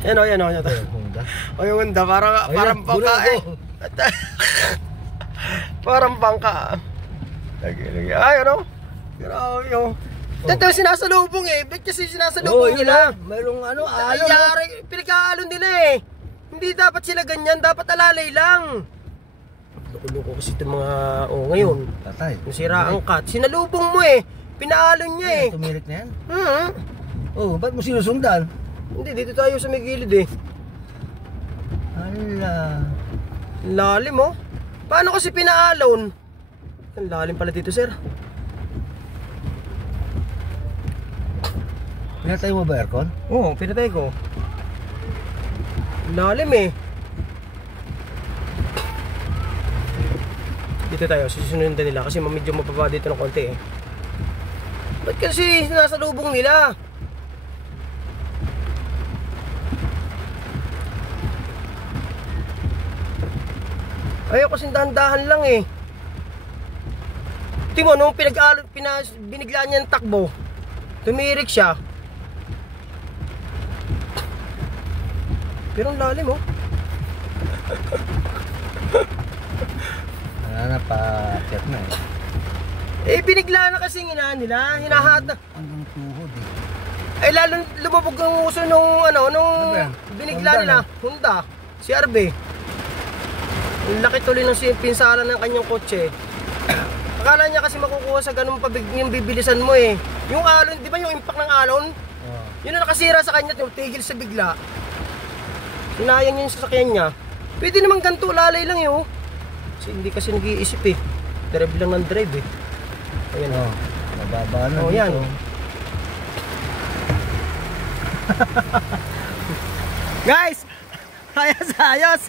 Yan o, yan o. O yung Honda, parang bangka eh. Parang bangka. Ay, ano? Grabe yun. Dito sinasalubong eh. Ba't kasi sinasalubong nila? Mayroong ano, alon. Pinag-aalon nila eh. Hindi dapat sila ganyan, dapat alalay lang. Loko-loko kasi itong mga, ngayon. Tatay. Yung sira ang cut. Sinalubong mo eh. Pinaalon niya eh. Tumirik na yan? Ba't mo sinusundan? Hindi, dito tayo sa may gilid eh. Hala. Lalim oh. Paano kasi pinaalon? Ang lalim pala dito, sir. Pinatay mo ba aircon? Oo, pinatay ko. Lalim eh. Dito tayo, susunod nila kasi medyo mababa dito ng konti eh. Ba't kasi nasa lubong nila? Ayaw kasi dahan-dahan lang eh. Timo, nung biniglaan niya ng takbo, tumirik siya. Pero ang lalim oh. Wala na pa, chat na eh. Binigla na kasi nila, hinahat na. Hanggang tuhod eh. Lalo lumabog ang uso nung binigla nila, Honda, CRV. Ang laki tuloy ng pinsalan ng kanyang kotse. Akala niya kasi makukuha sa ganung yung bibilisan mo eh. Yung alon, di ba yung impact ng alon? Yun ang nakasira sa kanya, tigil sa bigla. Sinayang niya yung sasakyan niya. Pwede naman ganito, lalay lang yun. Kasi hindi kasi nag-iisip eh. Drive lang ng drive eh. Ayan o. Mababa na dito. Yan. Guys! Ayos! Ayos!